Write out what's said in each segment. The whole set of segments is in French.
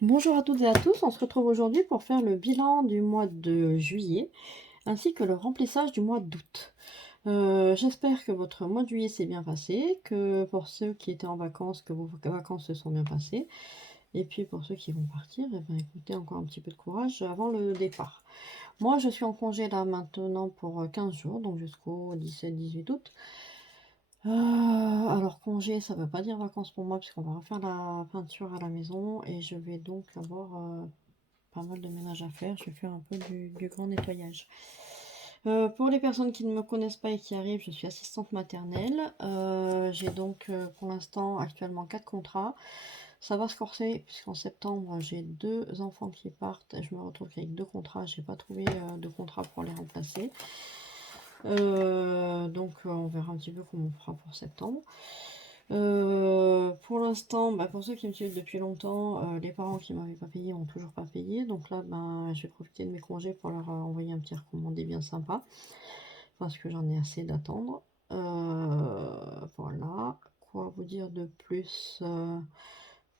Bonjour à toutes et à tous, on se retrouve aujourd'hui pour faire le bilan du mois de juillet ainsi que le remplissage du mois d'août. J'espère que votre mois de juillet s'est bien passé, que pour ceux qui étaient en vacances, que vos vacances se sont bien passées. Et puis pour ceux qui vont partir, eh ben, écoutez, encore un petit peu de courage avant le départ. Moi, je suis en congé là maintenant pour 15 jours, donc jusqu'au 17-18 août. Alors congé, ça veut pas dire vacances pour moi, puisqu'on va refaire la peinture à la maison et je vais donc avoir pas mal de ménage à faire. Je vais faire un peu du grand nettoyage. Pour les personnes qui ne me connaissent pas et qui arrivent, je suis assistante maternelle. J'ai donc pour l'instant actuellement 4 contrats. Ça va se corser puisqu'en septembre j'ai 2 enfants qui partent. Je me retrouve avec 2 contrats. J'ai pas trouvé de contrat pour les remplacer. Donc on verra un petit peu comment on fera pour septembre. Pour l'instant, pour ceux qui me suivent depuis longtemps, les parents qui m'avaient pas payé ont toujours pas payé. Donc là, je vais profiter de mes congés pour leur envoyer un petit recommandé bien sympa. Parce que j'en ai assez d'attendre. Voilà. Quoi vous dire de plus?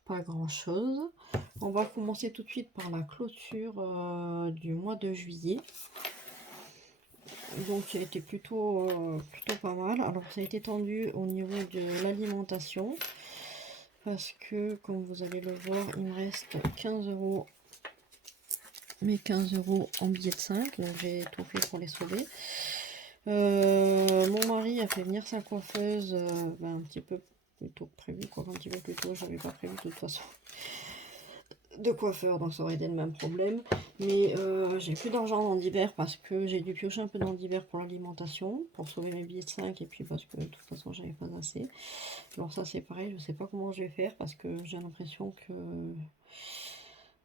Pas grand chose. On va commencer tout de suite par la clôture du mois de juillet. Donc ça a été plutôt pas mal. Alors ça a été tendu au niveau de l'alimentation. Parce que comme vous allez le voir, il me reste 15 euros. Mes 15 euros en billets de 5. Donc j'ai tout fait pour les sauver. Mon mari a fait venir sa coiffeuse un petit peu plus tôt que prévu. Quoi, un petit peu plus tôt, j'avais pas prévu de toute façon de coiffeur, donc ça aurait été le même problème. Mais j'ai plus d'argent dans divers parce que j'ai dû piocher un peu dans divers pour l'alimentation, pour sauver mes billets de 5 et puis parce que de toute façon j'avais pas assez. Alors ça c'est pareil, je sais pas comment je vais faire parce que j'ai l'impression que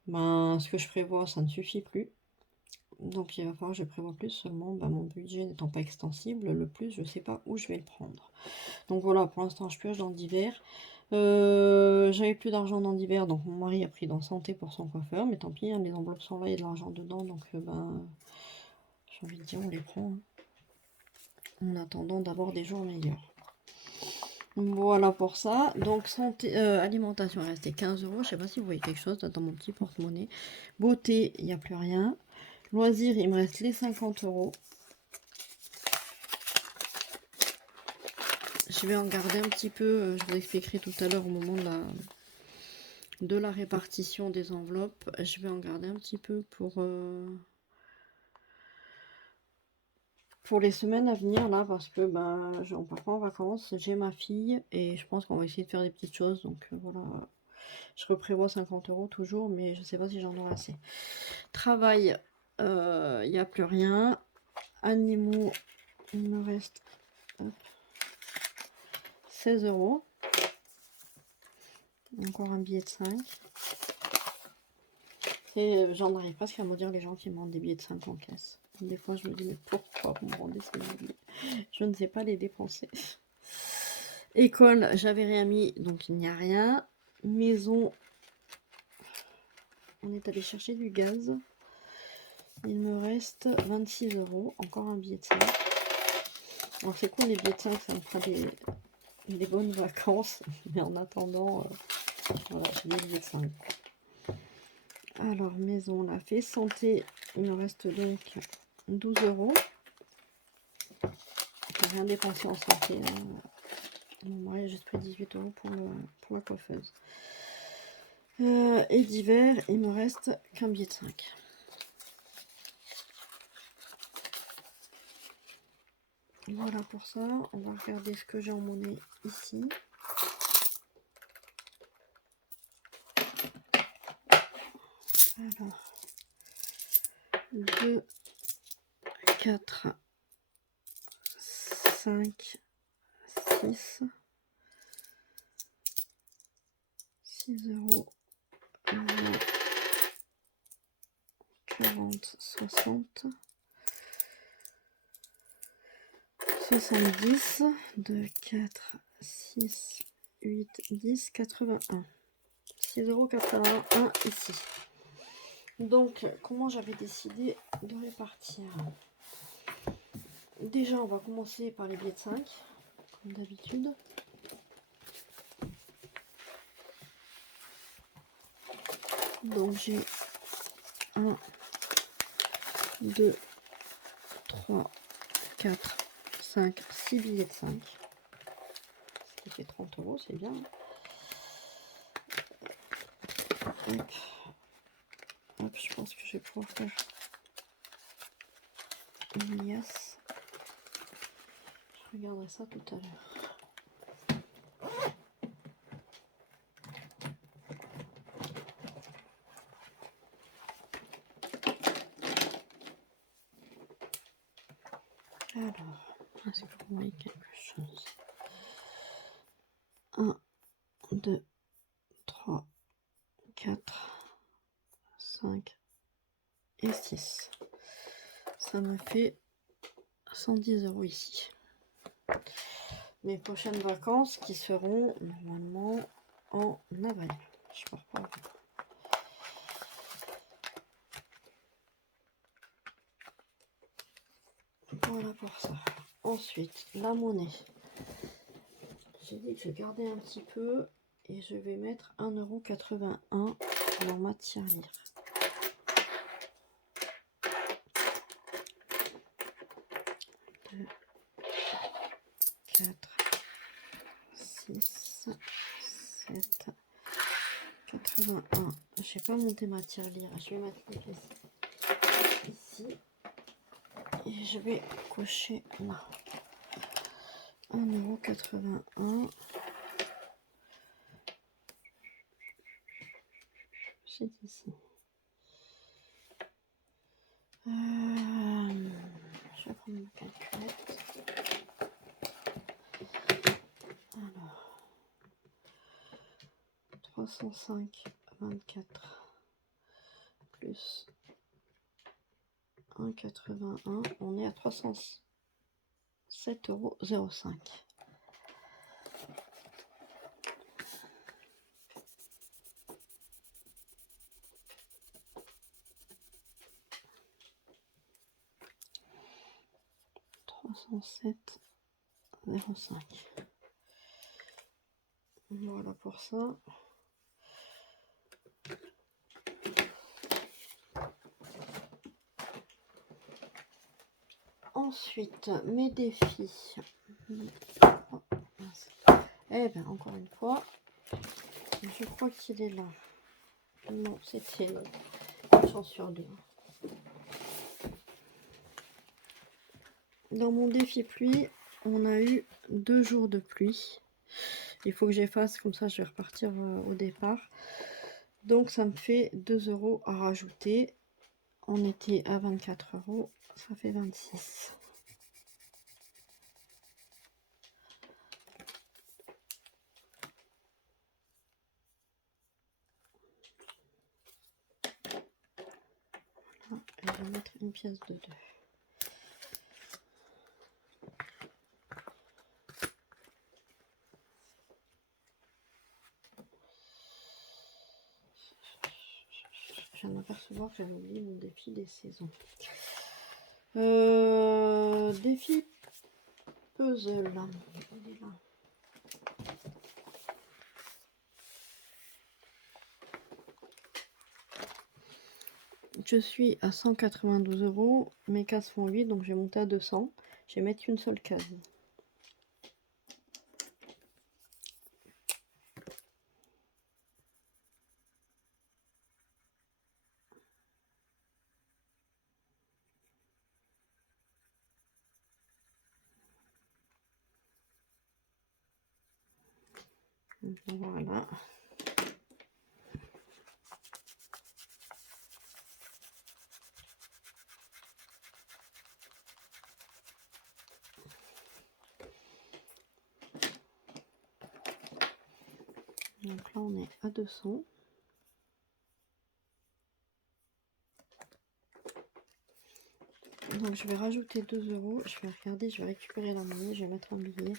ce que je prévois ça ne suffit plus. Donc il va falloir que je prévoie plus, seulement mon budget n'étant pas extensible, le plus je sais pas où je vais le prendre. Donc voilà, pour l'instant je pioche dans divers. J'avais plus d'argent dans divers, donc mon mari a pris dans santé pour son coiffeur, mais tant pis, hein, les enveloppes sont là, il y a de l'argent dedans, donc j'ai envie de dire on les prend, hein, en attendant d'avoir des jours meilleurs. Voilà pour ça. Donc santé, alimentation est resté 15 euros. Je sais pas si vous voyez quelque chose dans mon petit porte-monnaie. Beauté, il n'y a plus rien. Loisirs, il me reste les 50 euros. Je vais en garder un petit peu. Je vous expliquerai tout à l'heure au moment de la répartition des enveloppes. Je vais en garder un petit peu pour les semaines à venir là, parce que on part pas en vacances. J'ai ma fille et je pense qu'on va essayer de faire des petites choses. Donc voilà. Je reprévois 50 euros toujours, mais je sais pas si j'en aurai assez. Travail, il n'y a plus rien. Animaux, il me reste 16 euros. Encore un billet de 5. Et j'en arrive presque à me dire les gens qui me rendent des billets de 5 en caisse. Des fois, je me dis, mais pourquoi vous me rendez ces billets? Je ne sais pas les dépenser. École, j'avais rien mis, donc il n'y a rien. Maison, on est allé chercher du gaz. Il me reste 26 euros. Encore un billet de 5. Alors c'est cool les billets de 5, ça me fera des bonnes vacances. Mais en attendant, voilà, j'ai des billets de 5. Alors maison, on l'a fait. Santé, il me reste donc 12 euros. J'ai rien dépensé en santé. Mon mari a juste pris 18 euros pour la coiffeuse. Et d'hiver, il me reste qu'un billet de 5. Voilà pour ça. On va regarder ce que j'ai en monnaie ici. Alors, 2, 4, 5, 6, 6 euros, 20, 40, 60, 70, 2, 4, 6, 8, 10, 81. 6,81 € ici. Donc, comment j'avais décidé de répartir? Déjà, on va commencer par les billets de 5, comme d'habitude. Donc j'ai 1, 2, 3, 4, 5, 6 billets de 5. Ce qui fait 30 €, c'est bien. Hop. Hop, je pense que je vais pouvoir faire une liasse. Je regarderai ça tout à l'heure. Alors, est-ce que vous voyez quelque chose? 1, 2, 3, 4, 5 et 6. Ça me fait 110 € ici. Mes prochaines vacances qui seront normalement en avril. Je pars pas avant. Voilà pour ça. Ensuite, la monnaie. J'ai dit que je gardais un petit peu et je vais mettre 1,81 € dans ma tirelire. 2, 4, 6, 7, 81. Je vais pas monter ma tirelire. Je vais mettre les pièces ici. Et je vais cocher là. 1,81 €. C'est ici. Je vais prendre ma calculette. Alors, 305,24 plus 1,81, on est à 307,05 €. Voilà pour ça. Ensuite, mes défis. Oh, eh bien, encore une fois, je crois qu'il est là. Non, c'était une chance sur deux. Dans mon défi pluie, on a eu 2 jours de pluie. Il faut que j'efface, comme ça je vais repartir au départ. Donc ça me fait 2 € à rajouter. On était à 24 €, ça fait 26. Voilà, et je vais mettre une pièce de 2. Je viens d'apercevoir que j'avais oublié mon défi des saisons. Défi puzzle. Il est là. Je suis à 192 €. Mes cases font 8, donc je vais monter à 200. Je vais mettre une seule case. Voilà. Donc là, on est à 200. Donc je vais rajouter 2 €. Je vais regarder, je vais récupérer la monnaie. Je vais mettre un billet.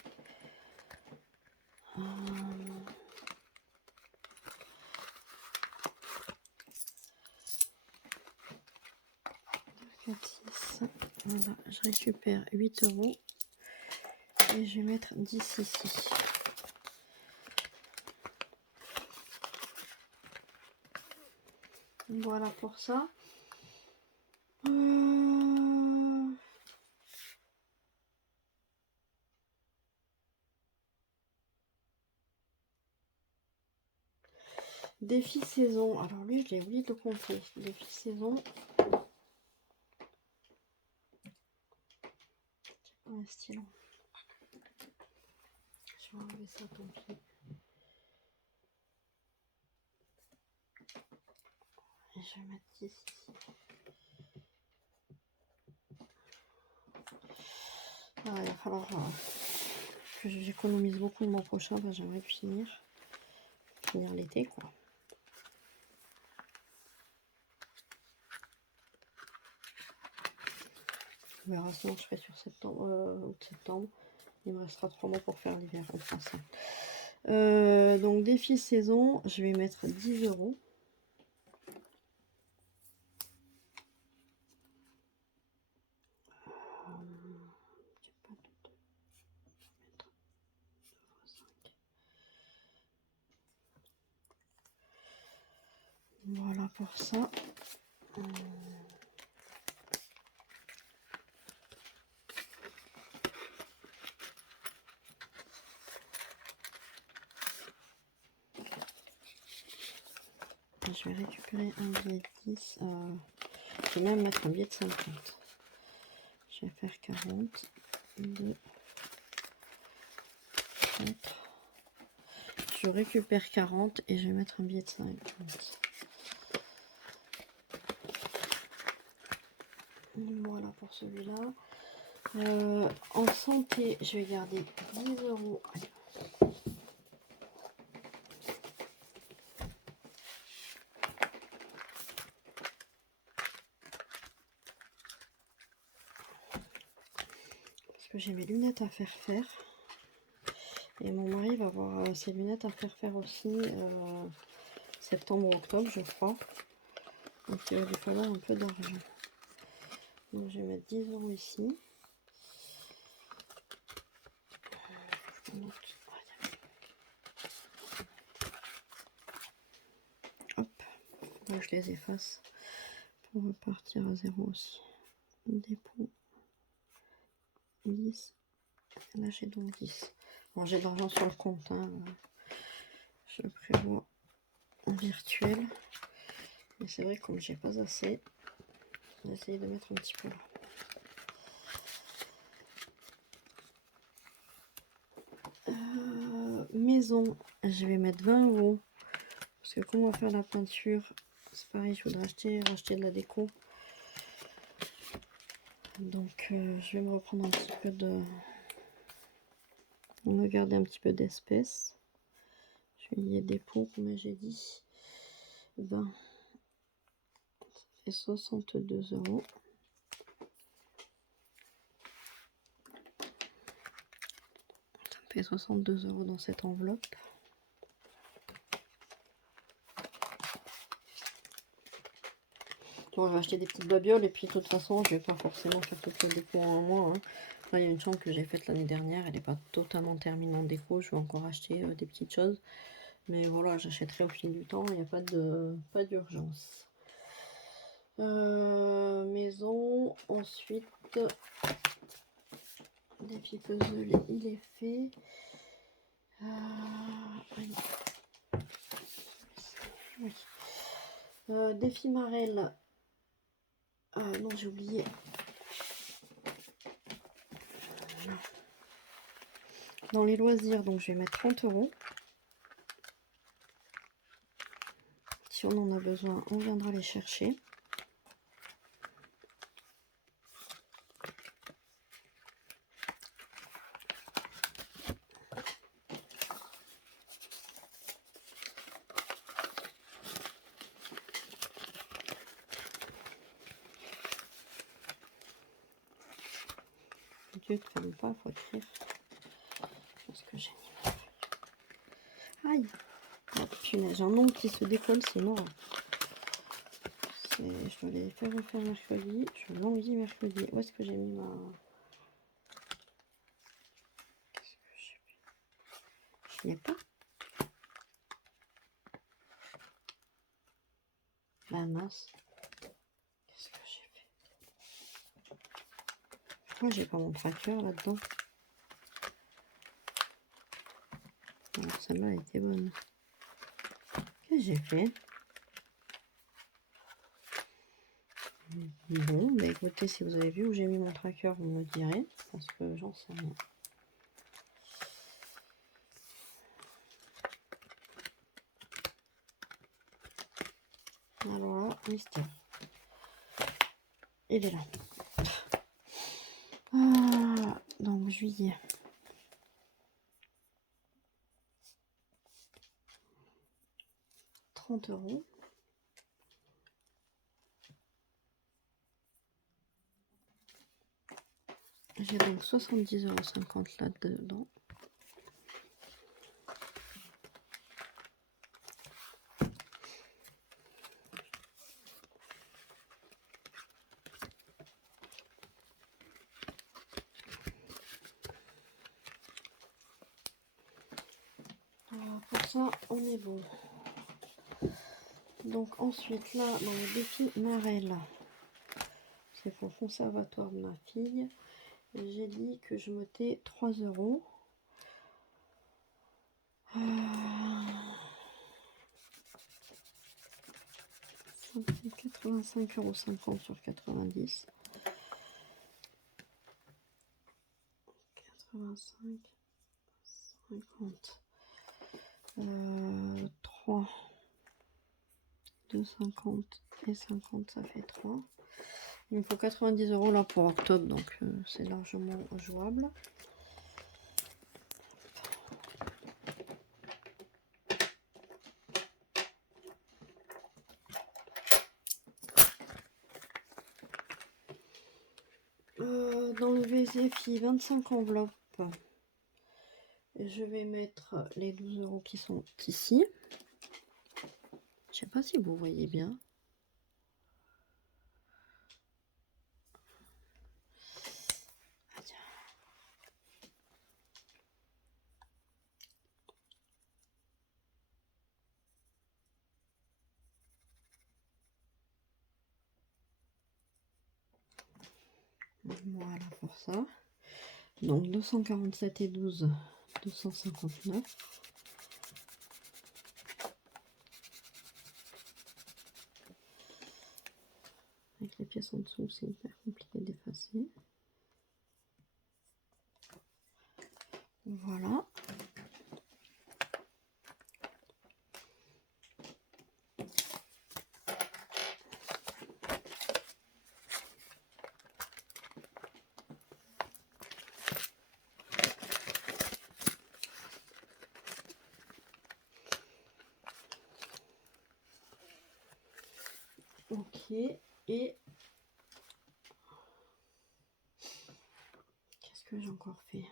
4, 6. Voilà, je récupère 8 €. Et je vais mettre 10 ici. Voilà pour ça. Défi saison. Alors lui, je l'ai oublié de compter. Défi saison. J'ai pas un stylo. Je vais enlever ça, tant pis. Et je vais mettre ici. Ah, il va falloir que j'économise beaucoup le mois prochain. Ben, j'aimerais finir l'été, quoi. On verra, sinon je ferai sur septembre, août-septembre. Il me restera 3 mois pour faire l'hiver. On fera ça. Donc défi saison, je vais mettre 10 €. Voilà pour ça. Je vais récupérer un billet de 10. Je vais même mettre un billet de 50. Je vais faire 40. 2, 4. Je récupère 40 et je vais mettre un billet de 50. Voilà pour celui-là. En santé, je vais garder 10 €. Allez. Parce que j'ai mes lunettes à faire. Et mon mari va avoir ses lunettes à faire aussi septembre ou octobre, je crois. Donc il va lui falloir un peu d'argent. Donc je vais mettre 10 € ici. Hop, là je les efface pour repartir à 0 aussi. Dépôt 10. Là j'ai donc 10. Bon, j'ai de l'argent sur le compte, hein. Je le prévois en virtuel. Mais c'est vrai que comme j'ai pas assez, j'ai essayé de mettre un petit peu là. Maison, je vais mettre 20 €. Parce que comment faire la peinture, c'est pareil, je voudrais racheter de la déco. Donc je vais me reprendre un petit peu de... On va garder un petit peu d'espèces. Je vais lier dépôt, combien j'ai dit 20. Ça fait 62 €. Ça me fait 62 € dans cette enveloppe. Bon, je vais acheter des petites babioles et puis de toute façon, je vais pas forcément faire toute la déco en un mois. Hein. Là, il y a une chambre que j'ai faite l'année dernière, elle n'est pas totalement terminée en déco. Je vais encore acheter des petites choses. Mais voilà, j'achèterai au fil du temps, il n'y a pas d'urgence. Maison, ensuite, défi puzzle, il est fait. Oui. Défi Marelle. Non, j'ai oublié. Dans les loisirs, donc je vais mettre 30 €. Si on en a besoin, on viendra les chercher. Dieu, te ferme pas, faut écrire. Parce que j'ai mis ma... Aïe! Oh, punaise, j'ai un ongle qui se décolle, c'est mort. Je dois les faire refaire mercredi. Je languis mercredi. Où est-ce que j'ai mis ma... Qu'est-ce que j'ai mis? Je n'ai pas. Ah mince. Qu'est-ce que j'ai fait? Pourquoi j'ai pas mon tracker là-dedans? Celle-là était bonne. Qu'est-ce que j'ai fait? Bon, bah écoutez, si vous avez vu où j'ai mis mon tracker, vous me le direz, parce que j'en sais rien. Alors là, mystère. Il est là. Ah, donc juillet. €30. J'ai donc 70,50 € là-dedans. Alors pour ça, on est bon. Donc ensuite, là, dans le défi Marelle, c'est pour le conservatoire de ma fille. J'ai dit que je mettais 3 €. Ça fait 85,50 € sur 90. 85, 50. 3, 2,50 et 50, ça fait 3. Il me faut 90 € là pour octobre, donc c'est largement jouable. Dans le VSFI, 25 enveloppes. Je vais mettre les 12 € qui sont ici. Je sais pas si vous voyez bien. Voilà pour ça. Donc 247 et 12, 259. Avec les pièces en dessous, c'est hyper compliqué d'effacer. Voilà. Ok, et qu'est-ce que j'ai encore fait?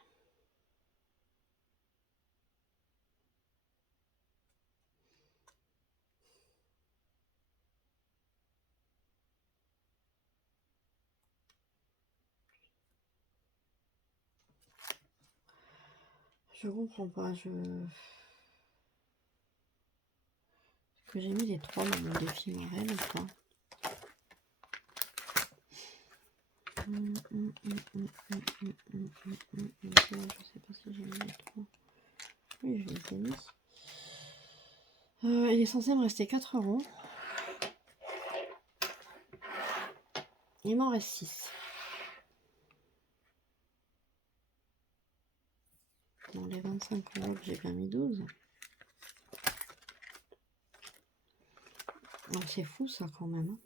Je comprends pas, que j'ai mis les 3 dans mon défi Marelle ou pas? Je sais pas si j'ai mis les 3. Oui, je les ai mis. Il est censé me rester 4 €. Il m'en reste 6. Dans les 25 €, j'ai bien mis 12. C'est fou ça quand même. Hein.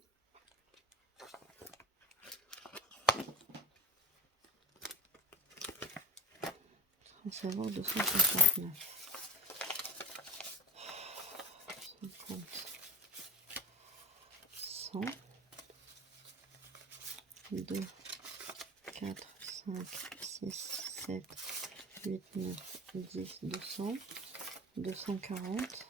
Sans savoir 259. 50. 100. 2, 4, 5, 6, 7, 8, 9, 10, 200. 240.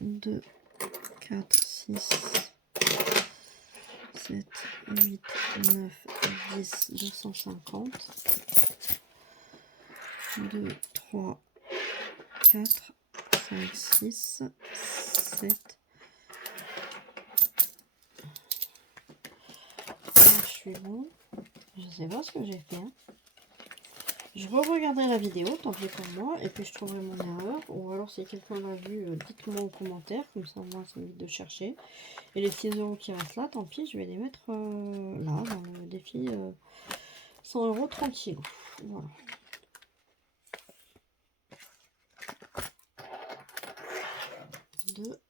2, 4, 6, 7, 8, 9, 10, 250. 2, 3, 4, 5, 6, 7. Je suis bon. Je sais pas ce que j'ai fait. Hein. Je re-regarderai la vidéo, tant pis pour moi, et puis je trouverai mon erreur. Ou alors si quelqu'un l'a vu, dites-moi en commentaire, comme ça moi ça m'évite de chercher. Et les 6 € qui restent là, tant pis, je vais les mettre là, dans le défi 100 € tranquille. Voilà. Deux,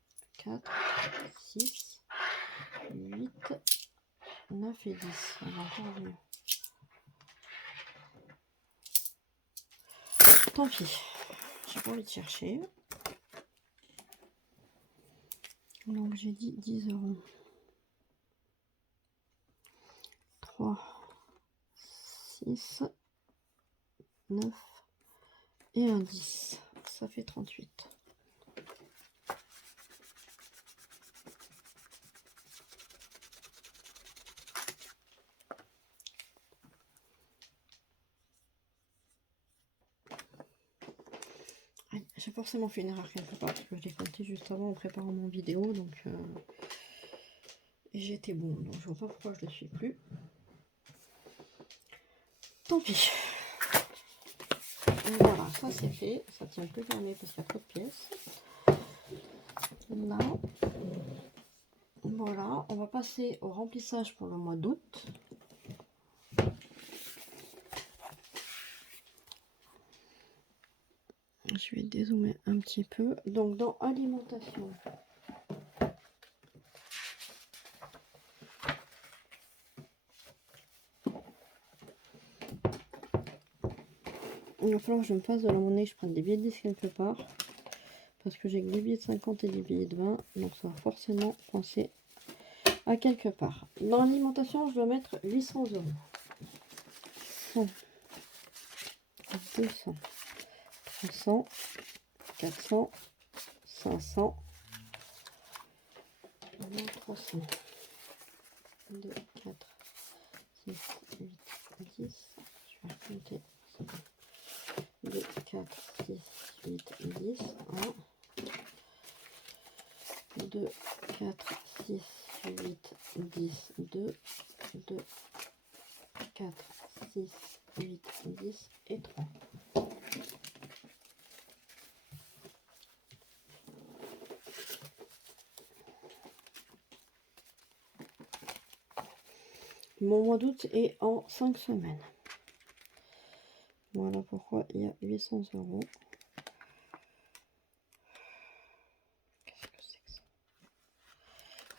4, 6, 8, 9 et 10. On va encore mieux. Tant pis, j'ai pas envie de chercher. Donc j'ai dit 10 €. 3, 6, 9 et un 10. Ça fait 38. J'ai forcément fait une erreur quelque part parce que je l'ai compté juste avant en préparant mon vidéo, donc et j'étais bon, donc je vois pas pourquoi je ne le suis plus. Tant pis. Et voilà, ça c'est fait, ça tient plus fermé parce qu'il y a trop de pièces. Là, voilà, on va passer au remplissage pour le mois d'août. Je vais dézoomer un petit peu. Donc dans alimentation. Il va falloir que je me fasse de la monnaie, que je prenne des billets de 10 quelque part. Parce que j'ai que des billets de 50 et des billets de 20. Donc ça va forcément penser à quelque part. Dans l'alimentation, je dois mettre 800 €. 100, 200, 300, 400, 500, 300, 2, 4, 6, 8, 10. Je vais compter. 2, 4, 6, 8, 10. 1, 2, 4, 6, 8, 10, 2, 2, 4, 6, 8, 10 et 3. Mon mois d'août est en 5 semaines. Voilà pourquoi il y a 800 €. Qu'est-ce que c'est que ça?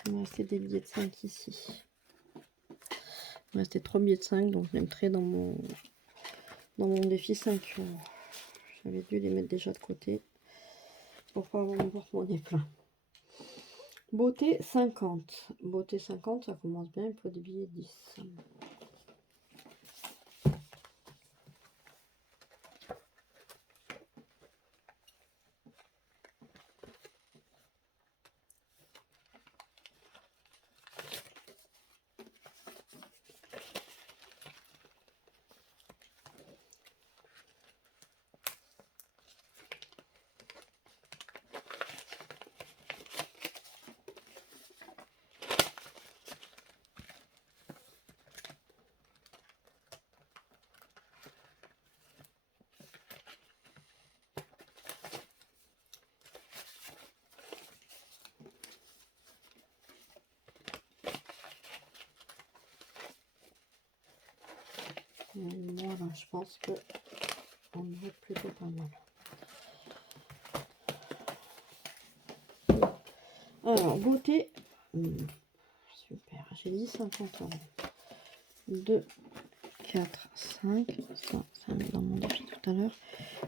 Il me restait des billets de 5 ici. Il me restait 3 billets de 5, donc je les mettrai dans mon défi 5 €. J'avais dû les mettre déjà de côté pour pas avoir mon porte-monnaie plein. Beauté 50. Beauté 50, ça commence bien, il faut des billets 10. Voilà, je pense que on va plutôt pas mal. Alors, beauté, super, j'ai dit 50 €. 2, 4, 5, ça met dans mon défi tout à l'heure.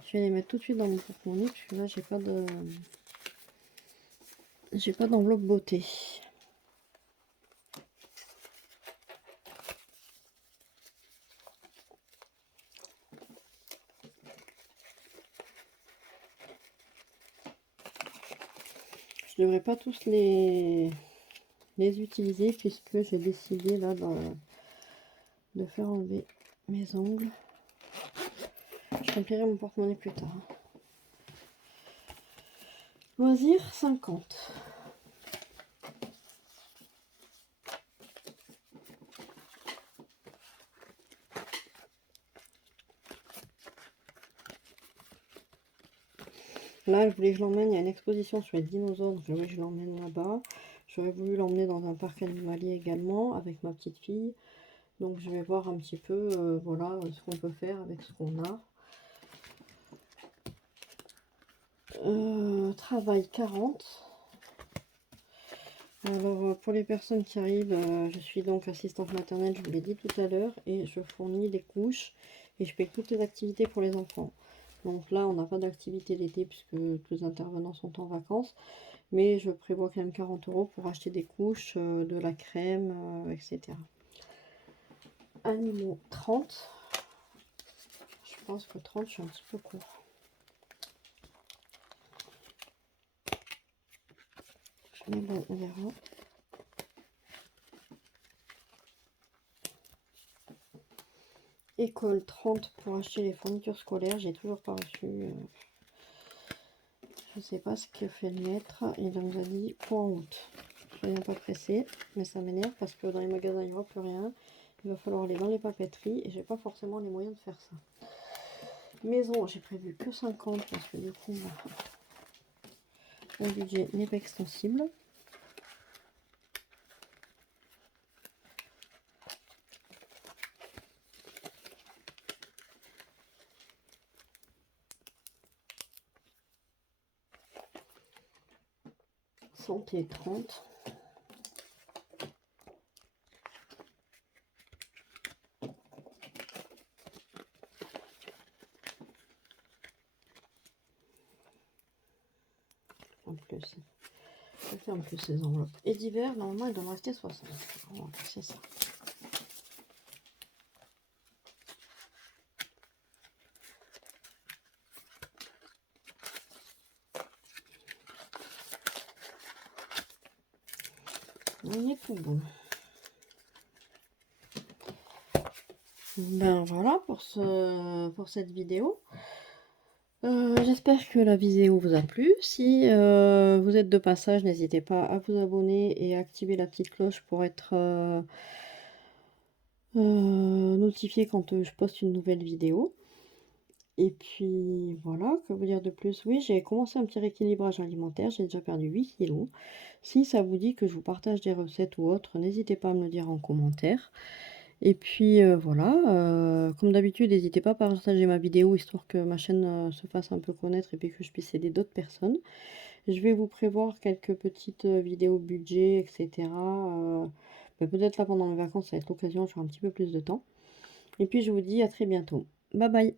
Je vais les mettre tout de suite dans mon porte-monnaie, parce que là, j'ai pas d'enveloppe beauté. Je devrais pas tous les utiliser puisque j'ai décidé là de faire enlever mes ongles. Je remplirai mon porte-monnaie plus tard. Loisir 50. Là, je voulais que je l'emmène, il y a une exposition sur les dinosaures, donc je l'emmène là-bas. J'aurais voulu l'emmener dans un parc animalier également, avec ma petite fille. Donc je vais voir un petit peu, voilà, ce qu'on peut faire avec ce qu'on a. Travail 40. Alors pour les personnes qui arrivent, je suis donc assistante maternelle, je vous l'ai dit tout à l'heure, et je fournis les couches et je paye toutes les activités pour les enfants. Donc là, on n'a pas d'activité l'été puisque tous les intervenants sont en vacances, mais je prévois quand même 40 € pour acheter des couches, de la crème, etc. Animaux 30. Je pense que 30, je suis un petit peu court. Mais bon, on verra. École 30 pour acheter les fournitures scolaires. J'ai toujours pas reçu. Je sais pas ce que fait le maître. Il nous a dit pour en août. Soyons pas pressés. Mais ça m'énerve parce que dans les magasins il n'y aura plus rien. Il va falloir aller dans les papeteries. Et j'ai pas forcément les moyens de faire ça. Maison, j'ai prévu que 50 parce que du coup, mon budget n'est pas extensible. Santé 30. En plus, je fais en plus ces enveloppes. Et d'hiver, normalement, il doit me rester 60. Voilà, c'est ça. On est tout bon. Ben voilà pour cette vidéo. J'espère que la vidéo vous a plu. Si vous êtes de passage, n'hésitez pas à vous abonner et à activer la petite cloche pour être notifié quand je poste une nouvelle vidéo. Et puis voilà, que vous dire de plus? Oui, j'ai commencé un petit rééquilibrage alimentaire, j'ai déjà perdu 8 kilos. Si ça vous dit que je vous partage des recettes ou autres, n'hésitez pas à me le dire en commentaire. Et puis voilà, comme d'habitude, n'hésitez pas à partager ma vidéo histoire que ma chaîne se fasse un peu connaître et puis que je puisse aider d'autres personnes. Je vais vous prévoir quelques petites vidéos budget, etc. Peut-être là pendant mes vacances, ça va être l'occasion, j'aurai un petit peu plus de temps. Et puis je vous dis à très bientôt. Bye bye!